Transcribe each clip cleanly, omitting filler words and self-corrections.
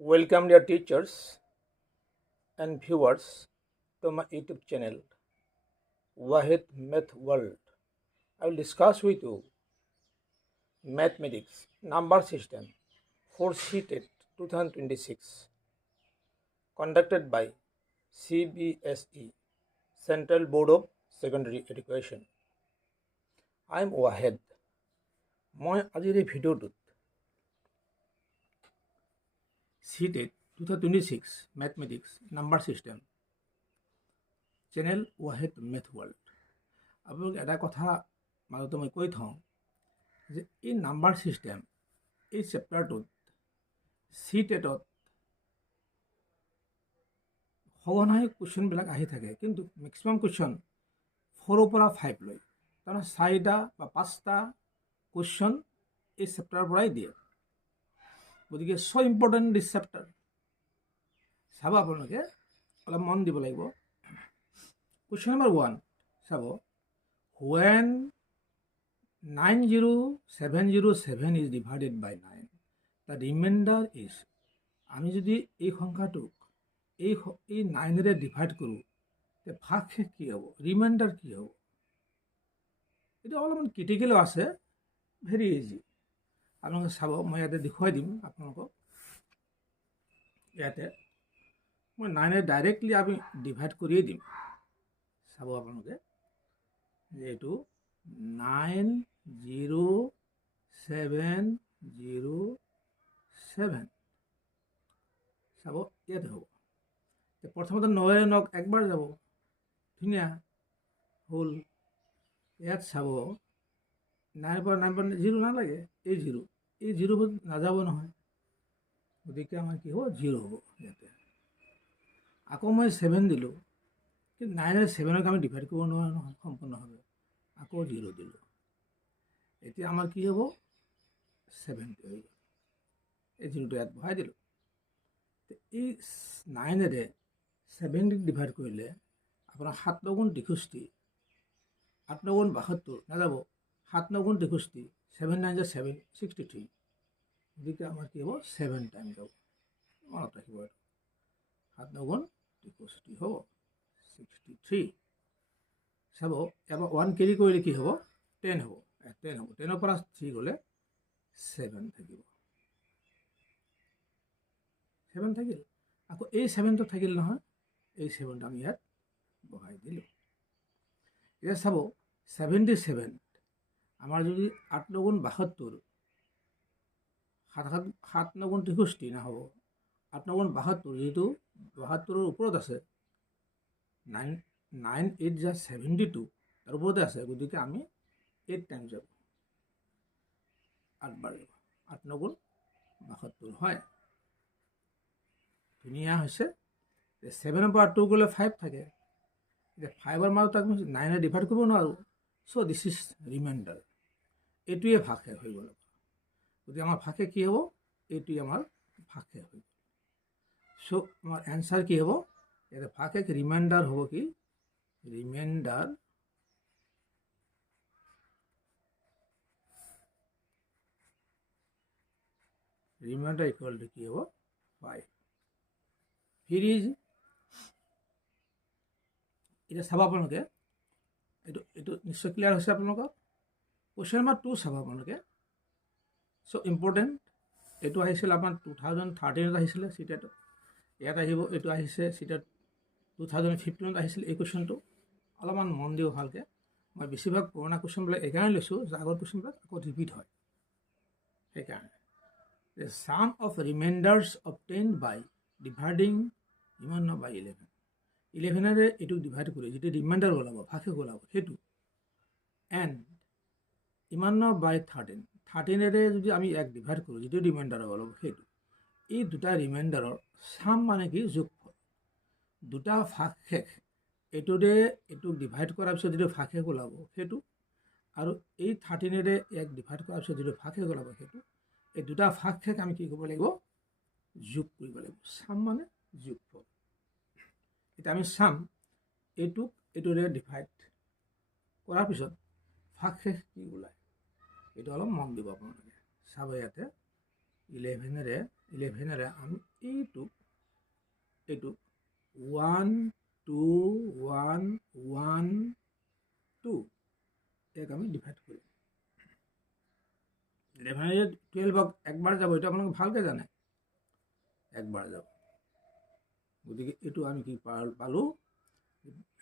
Welcome, dear teachers and viewers, to my YouTube channel, Wahid Math World. I will discuss with you mathematics number system for CTET 2026, conducted by CBSE, Central Board of Secondary Education. I am Wahid. মই আজিৰ এই ভিডিঅ'টোত CTET 2026 mathematics number system channel Wahid math world আপোনালোকে এটা কথা মাজতে মই কৈ থওঁ যে এই নাম্বাৰ ছিষ্টেম এই চেপ্টাৰটোত CTETত সঘনাই কুৱেশ্যনবিলাক আহি থাকে, কিন্তু মেক্সিমাম কুৱেশ্যন 4ৰ পৰা 5 লৈ তাৰমানে 4টা বা 5টা কুৱেশ্যন এই চেপ্টাৰৰ পৰাই দিয়ে। গতিকে চ' ইম্পৰ্টেণ্ট দিছ চেপ্টাৰ চাব, আপোনালোকে অলপ মন দিব লাগিব। কুৱেশ্যন নম্বৰ 1 চাব, when 90707 is divided by 9, the remainder is, আমি যদি এই সংখ্যাটোক এই 9ৰে ডিভাইড কৰোঁ, তে ভাগশেষ কি হ'ব, ৰিমাইণ্ডাৰ কি হ'ব? এইটো অলপমান ক্ৰিটিকেলো আছে, ভেৰি ইজি। আপোনালোকে চাব, মই ইয়াতে দেখুৱাই দিম আপোনালোকক। ইয়াতে মই 9ৰে ডাইৰেক্টলি আমি ডিভাইড কৰিয়ে দিম। চাব আপোনালোকে যে এইটো 90707 চাব, ইয়াতে হ'ব। প্ৰথমতে 9ৰে 9 একবাৰ যাব, ধুনীয়া হ'ল। ইয়াত চাব 9ৰ পৰা 9 0 নালাগে, এই 0 নাযাব নহয়, গতিকে আমাৰ কি হ'ব, 0 হ'ব ইয়াতে। আকৌ মই 7 দিলোঁ, কিন্তু 9ৰে 7ক আমি ডিভাইড কৰিব নোৱাৰোঁ নহয় সম্পূৰ্ণভাৱে, আকৌ 0 দিলোঁ। এতিয়া আমাৰ কি হ'ব, 70 হৈ গ'ল। এই 0টো ইয়াত বহাই দিলোঁ। এই 9ৰে 70ক ডিভাইড কৰিলে আপোনাৰ 7 9 গুণ 63, 8 9 গুণ 72 নাযাব, 7 9 গুণ 63, 7 9 × 7 63, গতিকে আমাৰ কি হ'ব, 7 টাইম যাব। মনত ৰাখিব, এইটো 7 9 গুণ 63 হ'ব 63। চাব, এবাৰ 1 কেৰি কৰিলে কি হ'ব, 10 হ'ব, 10 হ'ব। 10ৰ পৰা 3 গ'লে 7 থাকিব, 7 থাকিল। আকৌ এই 7টো থাকিল নহয়, এই 7টো আমি ইয়াত বহাই দিলোঁ। এতিয়া চাব, 77 আমাৰ যদি 8 9 গুণ 72, 7 9 গুণ 63 নহ'ব, 8 9 গুণ 72, যিহেতু 72ৰ ওপৰত আছে, 9 8 × 72 তাৰ ওপৰতে আছে, গতিকে আমি 8 টাইম যাব, 8 বাৰ যাব, 8 9 গুণ 72 হয়। ধুনীয়া হৈছে। 7ৰ পৰা 2 গ'লে 5 থাকে, এতিয়া 5ৰ মাজত তাক 9ৰে ডিভাইড কৰিব নোৱাৰোঁ, চ' দিছ ইজ ৰিমাইণ্ডাৰ। এইটোৱে ভাগশেষ হৈ গ'ল। গতিকে আমাৰ ভাগশেষ কি হ'ব, এইটোৱে আমাৰ ভাগশেষ হৈ গ'ল। চ' আমাৰ এনচাৰ কি হ'ব, ইয়াতে ভাগশেষ ৰিমাইণ্ডাৰ হ'ব কি, ৰিমাইণ্ডাৰ ইকুৱেল টু কি হ'ব, 5। Very easy. এতিয়া চাব আপোনালোকে, এইটো নিশ্চয় ক্লিয়াৰ হৈছে আপোনালোকৰ। কুৱেশ্যন নম্বৰ 2 চাব আপোনালোকে, চ' ইম্পৰ্টেণ্ট। এইটো আহিছিল আপোনাৰ 2013ত আহিছিলে CTET, ইয়াত আহিব, এইটো আহিছে CTET 2015ত আহিছিল। এই কুৱেশ্যনটো অলপমান মন দিব ভালকৈ। মই বেছিভাগ পুৰণা কুৱেশ্যনবিলাক এইকাৰণে লৈছোঁ যে আগৰ কুৱেশ্যনবিলাক আকৌ ৰিপিট হয়, সেইকাৰণে। The sum of remainders obtained by dividing 11 by 11, 11ৰে এইটোক ডিভাইড কৰি যিটো ৰিমাইণ্ডাৰ ওলাব, ভাগশেষ ওলাব, সেইটো এণ্ড 11 by 13, 13ৰে যদি আমি এক ডিভাইড কৰোঁ, যিটো ৰিমাইণ্ডাৰ ওলাব, সেইটো। এই দুটা ৰিমাইণ্ডাৰৰ চাম মানে কি, যোগফল। দুটা ভাগশেষ, এইটোৰে এইটোক ডিভাইড কৰাৰ পিছত যিটো ভাগশেষ ওলাব সেইটো, আৰু এই 13ৰে এক ডিভাইড কৰাৰ পিছত যিটো ভাগশেষ ওলাব সেইটো, এই দুটা ভাগশেষ আমি কি কৰিব লাগিব, যোগ কৰিব লাগিব। চাম মানে যোগফল। এতিয়া আমি চাম, এইটোক এইটোৰে ডিভাইড কৰাৰ পিছত ভাগশেষ কি ওলায়, এইটো অলপ মন দিব আপোনালোকে। চাব, ইয়াতে 11 আমি এইটোক 1 2 1 1 2 এক আমি ডিভাইড কৰিম। 11 12 একবাৰ যাব, এইটো আপোনালোকে ভালকৈ জানে, একবাৰ যাব। গতিকে এইটো আমি কি পালোঁ,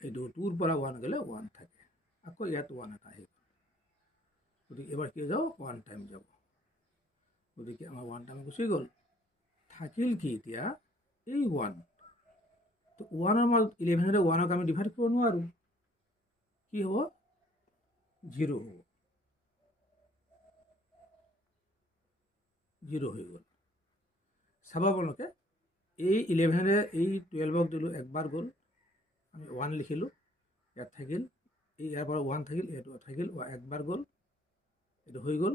এইটো 2ৰ পৰা 1 গ'লে 1 থাকে, আকৌ ইয়াত 1 এটা আহিব। গতিকে এবাৰ কি যাব, 1 টাইম যাব। গতিকে আমাৰ 1 টাইম গুচি গ'ল। থাকিল কি এতিয়া এই 1, তো 1ৰ মাজত 11 1ক আমি ডিভাইড কৰিব নোৱাৰোঁ, কি হ'ব, 0 হ'ব, 0 হৈ গ'ল। চাব আপোনালোকে, এই 11 এই 12ক দিলোঁ, একবাৰ গ'ল, আমি 1 লিখিলোঁ, ইয়াত থাকিল, এই ইয়াৰ পৰা 1 থাকিল, এইটো থাকিল, একবাৰ গ'ল, এইটো হৈ গ'ল,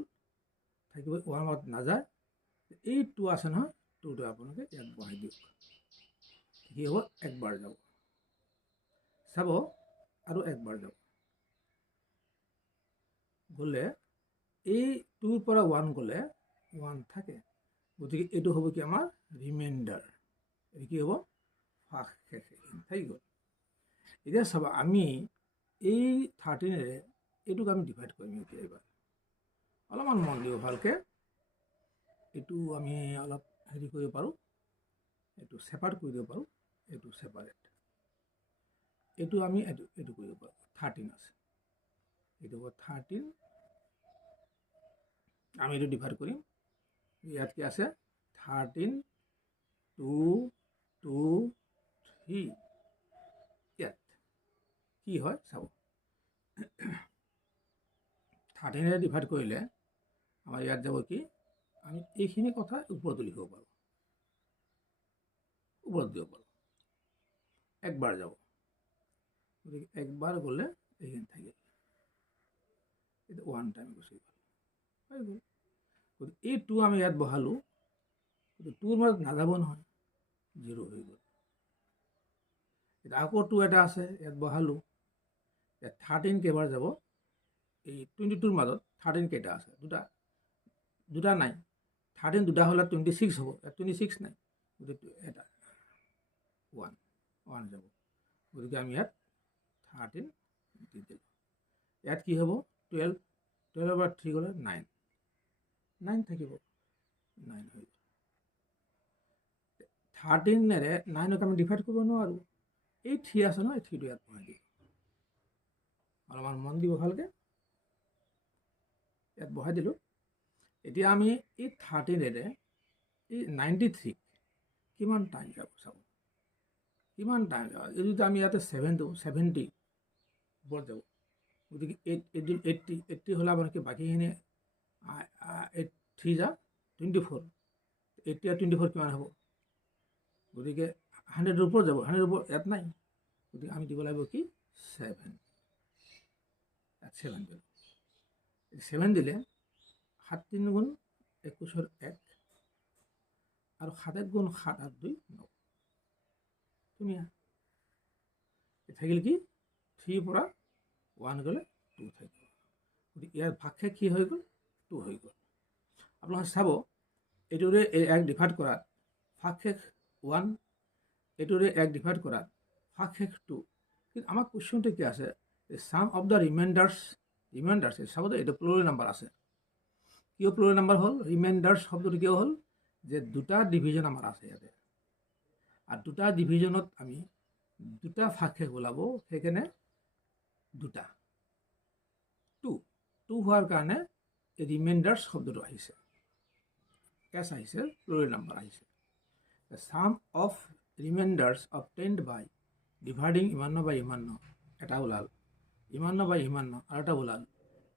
থাকিব 1 মাজত নাযায়। এই 2 আছে নহয়, 2টো আপোনালোকে ইয়াত বহাই দিয়ক, কি হ'ব, একবাৰ যাব। চাব আৰু একবাৰ যাব, গ'লে এই 2ৰ পৰা 1 গ'লে 1 থাকে। গতিকে এইটো হ'ব কি আমাৰ ৰিমাইণ্ডাৰ, এইটো কি হ'ব, ভাগশেষ থাকি গ'ল। এতিয়া চাব, আমি এই 13ৰে এইটোক আমি ডিভাইড কৰিম এতিয়া। এইবাৰ অলপমান মন দিব ভালকৈ, এইটো আমি অলপ হেৰি কৰিব পাৰোঁ, এইটো ছেপাৰেট কৰি দিব পাৰোঁ, এইটো ছেপাৰেট, এইটো আমি এইটো কৰিব পাৰোঁ। 13 আছে, এইটো হ'ব 13, আমি এইটো ডিভাইড কৰিম। ইয়াত কি আছে, 13 2 2 3, ইয়াত কি হয় চাব, 13ৰে ডিভাইড কৰিলে আমাৰ ইয়াত যাব কি, আমি এইখিনি কথা ওপৰত লিখিব পাৰোঁ, ওপৰত দিব পাৰোঁ, একবাৰ যাব। গতিকে একবাৰ গ'লে এইখিনি থাকিল, এইটো 1 টাইম গুচি গ'ল, হৈ গ'ল। গতিকে এই 2 আমি ইয়াত বহালোঁ, কিন্তু 2ৰ মাজত নাযাব নহয়, 0 হৈ গ'ল। এতিয়া আকৌ 2 এটা আছে, ইয়াত বহালোঁ, ইয়াত 13 কেইবাৰ যাব, এই 22ৰ মাজত 13 কেইটা আছে, দুটা নাই, 13 দুটা হ'লে 26 হ'ব, ইয়াত 26 নাই, গতিকে এটা 1 যাব। গতিকে আমি ইয়াত 13 দি দিলোঁ। ইয়াত কি হ'ব, 12ৰ পৰা 3 গ'লে 9 থাকিব, 9 হৈ গ'ল। 13ৰে 9ক আমি ডিভাইড কৰিব নোৱাৰোঁ, এই 3 আছে নহয়, এই 3টো ইয়াত বহাই দিওঁ, অলপমান মন দিব ভালকৈ, ইয়াত বহাই দিলোঁ। এতিয়া আমি এই 13ৰে এই 93 কিমান টাইম যাব চাব, কিমান টাইম যাব। এই যদি আমি ইয়াতে 70 ওপৰত যাব, গতিকে 80 হ'লে আপোনালোকে বাকীখিনি 3 যা 24, 80 আৰু 24 কিমান হ'ব, গতিকে 100ৰ ওপৰত যাব, 100ৰ ওপৰত ইয়াত নাই, গতিকে আমি দিব লাগিব কি 7, ইয়াত 7 দিলোঁ। 7 দিলে 7 3 গুণ 21 1, আৰু 7 1 গুণ 7 আৰু 2 9, ধুনীয়া। থাকিল কি 3ৰ পৰা 1 গ'লে 2 থাকিব, গতিকে ইয়াৰ ভাগশেষ কি হৈ গ'ল, 2 হৈ গ'ল। আপোনালোকে চাব, এইটোৰে 1 ডিভাইড কৰাত ভাগশেষ 1, এইটোৰে 1 ডিভাইড কৰাত ভাগশেষ 2, কিন্তু আমাৰ কুৱেশ্যনটো কি আছে, ছাম অফ দ্য ৰিমাইণ্ডাৰ্ছ চাব দে, এইটো প্লুৰেল নাম্বাৰ আছে, কিয় প্লুৰেল নাম্বাৰ হ'ল, ৰিমাইণ্ডাৰ্ছ শব্দটো কিয় হ'ল, যে দুটা ডিভিজন আমাৰ আছে ইয়াতে, আৰু দুটা ডিভিজনত আমি দুটা ভাগশেষ ওলাব, সেইকাৰণে 2 হোৱাৰ কাৰণে এই ৰিমাইণ্ডাৰ্ছ শব্দটো আহিছে, এছ আহিছে, প্লুৰেল নাম্বাৰ আহিছে। Sum of reminders obtained by dividing 51 by 51, এটা ওলাল, 51 বাই 51 আৰু এটা ওলাল,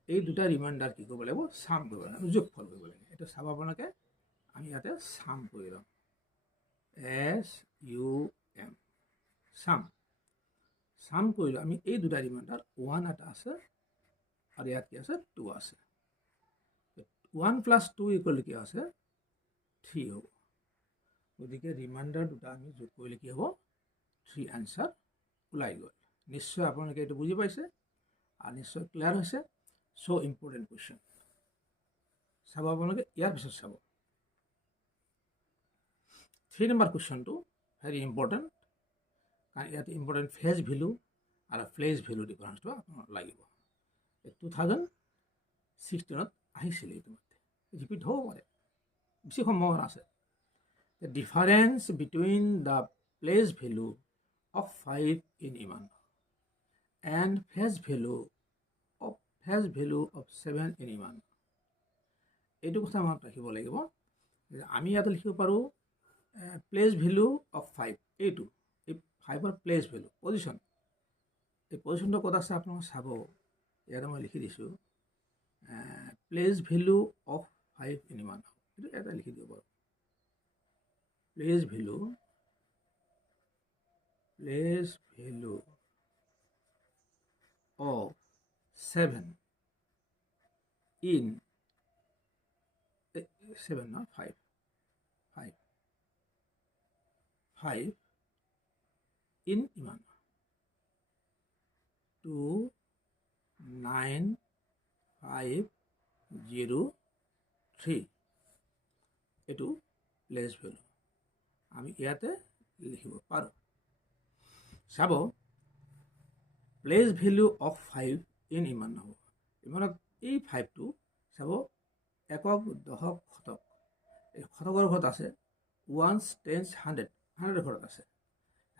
এই দুটা ৰিমাইণ্ডাৰ কি কৰিব লাগিব, ছাম কৰিব লাগিব, যোগফল কৰিব লাগিব। এইটো চাব আপোনালোকে, আমি ইয়াতে ছাম কৰি ল'ম, SUM, ছাম কৰিলোঁ আমি। এই দুটা ৰিমাইণ্ডাৰ 1 এটা আছে, আৰু ইয়াত কি আছে, 2 আছে, 1 + 2 = কি আছে, 3 হ'ব। গতিকে ৰিমাইণ্ডাৰ দুটা আমি যোগ কৰিলে কি হ'ব, 3 আনচাৰ ওলাই গ'ল। নিশ্চয় আপোনালোকে এইটো বুজি পাইছে আৰু নিশ্চয় ক্লিয়াৰ হৈছে। চ' ইম্পৰ্টেণ্ট কুৱেশ্যন চাব আপোনালোকে, ইয়াৰ পিছত চাব, 3 নম্বৰ কুৱেশ্যনটো ভেৰি ইম্পৰ্টেণ্ট, কাৰণ ইয়াত ইম্পৰ্টেণ্ট ফেজ ভেলু আৰু প্লেচ ভেলু ডিফাৰেঞ্চটো আপোনাৰ লাগিব। 2016ত আহিছিলে, ইতিমধ্যে ৰিপিট হ'ব পাৰে, বেছি সম্ভাৱনা আছে। The difference between the place value of 5 in Iman and face value of 7 in Iman, এইটো কথা মনত ৰাখিব লাগিব। আমি ইয়াতে লিখিব পাৰোঁ প্লেচ ভেলু অফ 5, এইটো এই 5ৰ প্লেচ ভেলু পজিশ্যন, এই পজিশ্যনটো ক'ত আছে আপোনালোকে চাব। ইয়াতে মই লিখি দিছোঁ place value of 5 in Iman, এইটো ইয়াতে লিখি দিব পাৰোঁ। Place value of 7 in 7 not 5 in Iman 29503, এইটো প্লেচ ভেলু আমি ইয়াতে লিখিব পাৰোঁ। চাব প্লেচ ভেলু অফ 5 ইন ইমান হ'ব। ইমানত এই 5টো চাব একক, দশক, শতক, এই শতকৰ ঘৰত আছে, ওৱান্স, টেন্স, 100 ঘৰত আছে।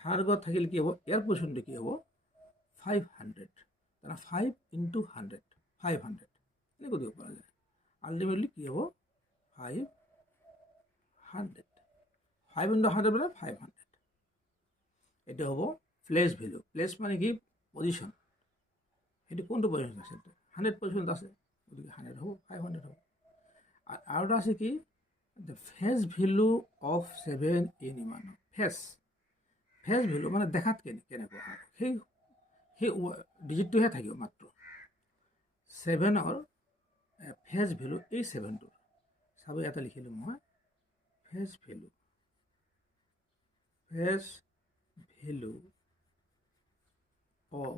100 ঘৰত থাকিলে কি হ'ব, ইয়াৰ পজিশ্যনটো কি হ'ব 500, তাৰমানে 5 into 100 500 এনেকৈ দিব পৰা যায়। আল্টিমেটলি কি হ'ব 500, 5 into 100 মানে 500, এইটো হ'ব প্লেচ ভেলু। প্লেচ মানে কি পজিশ্যন, সেইটো কোনটো পজিশ্যন আছে, 100 পজিশ্যনত আছে, গতিকে 100 হ'ব, 500 হ'ব। আৰু এটা আছে কি the phase value of 7 in ইমান। ফেজ ভেলু মানে দেখাত কেনেকুৱা হ'ব, সেই ডিজিটটোহে থাকিব মাত্ৰ। 7ৰ ফেজ ভেলু এই 7টোৰ চাব, ইয়াতে লিখিলোঁ মই ফেজ ভেলু of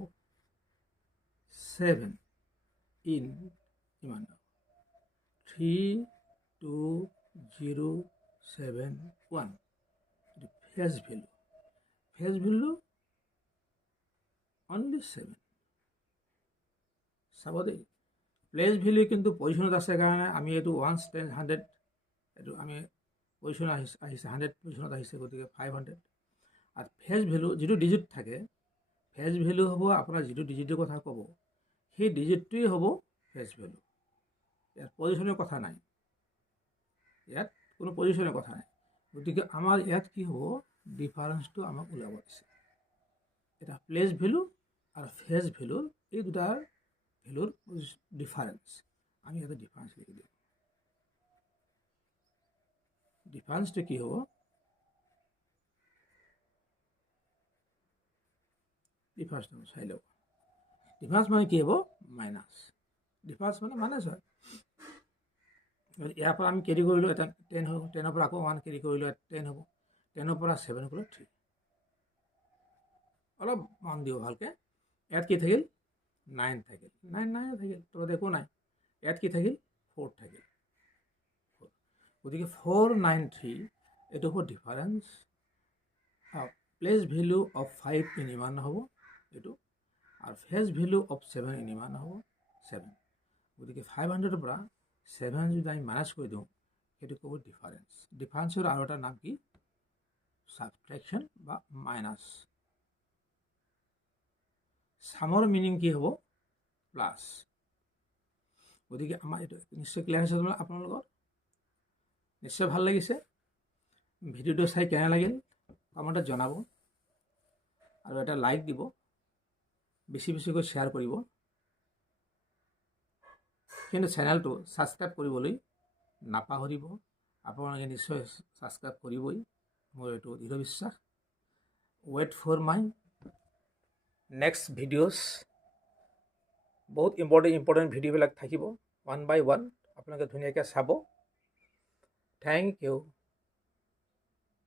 7 in ইমান 32071, ফেজ ভেলু অনলি 7। চাব দেই, প্লেচ ভেলু কিন্তু পজিশ্যনত আছে কাৰণে আমি এইটো 1, 10, 100, এইটো আমি পজিশ্যন আহিছে 100 পজিশ্যনত আহিছে, গতিকে 500। আৰু ফেজ ভেলু যিটো ডিজিট থাকে, ফেজ ভেলু হ'ব আপোনাৰ যিটো ডিজিটৰ কথা ক'ব, সেই ডিজিটটোৱেই হ'ব ফেজ ভেলু। ইয়াত পজিশ্যনৰ কথা নাই, ইয়াত কোনো পজিশ্যনৰ কথা নাই। গতিকে আমাৰ ইয়াত কি হ'ব, ডিফাৰেঞ্চটো আমাক ওলাব দিছে। এটা প্লেচ ভেলু আৰু ফেজ ভেলুৰ এই দুটাৰ ভেলুৰ ডিফাৰেঞ্চ, আমি ইয়াতে ডিফাৰেঞ্চ লিখি দিওঁ। ডিফাৰেঞ্চটো কি হ'ব, ডিফাৰেঞ্চটো চাই লওক। ডিফাৰেঞ্চ মানে কি হ'ব, মাইনাছ। ডিফাৰেঞ্চ মানে মাইনাছ হয়। ইয়াৰ পৰা আমি কেৰি কৰিলোঁ, এটা 10 হ'ব, 10ৰ পৰা আকৌ 1 কেৰি কৰিলোঁ, 10 হ'ব, 10ৰ পৰা 7 কৰিলোঁ 3। অলপ মন দিব ভালকৈ। ইয়াত কি থাকিল 9 থাকিল, 9 থাকিল, তলত একো নাই। ইয়াত কি থাকিল 4 থাকিল, গতিকে 493 এইটো হ'ব difference of place value of 5 in ইমান হ'ব এইটো, আৰু ফেজ ভেলু অফ 7 ইন ইমান হ'ব 7। গতিকে 500ৰ পৰা 7 যদি আমি মাইনাছ কৰি দিওঁ, সেইটো ক'ব ডিফাৰেঞ্চ। ডিফাৰেঞ্চৰ আৰু এটা নাম কি, ছাবট্ৰেকশ্যন বা মাইনাছ। ছামৰ মিনিং কি হ'ব, প্লাছ। গতিকে আমাৰ এইটো নিশ্চয় ক্লিয়াৰ হৈছে আপোনালোকৰ, নিশ্চয় ভাল লাগিছে। ভিডিঅ'টো চাই কেনে লাগিল কমেণ্টত জনাব, আৰু এটা লাইক দিব, বেছিকৈ শ্বেয়াৰ কৰিব, কিন্তু চেনেলটো ছাবস্ক্ৰাইব কৰিবলৈ নাপাহৰিব। আপোনালোকে নিশ্চয় ছাবস্ক্ৰাইব কৰিবই, মোৰ এইটো দৃঢ় বিশ্বাস। Wait for my next videos, বহুত ইম্পৰ্টেণ্ট ভিডিঅ'বিলাক থাকিব, 1 by 1 আপোনালোকে ধুনীয়াকৈ চাব। Thank U.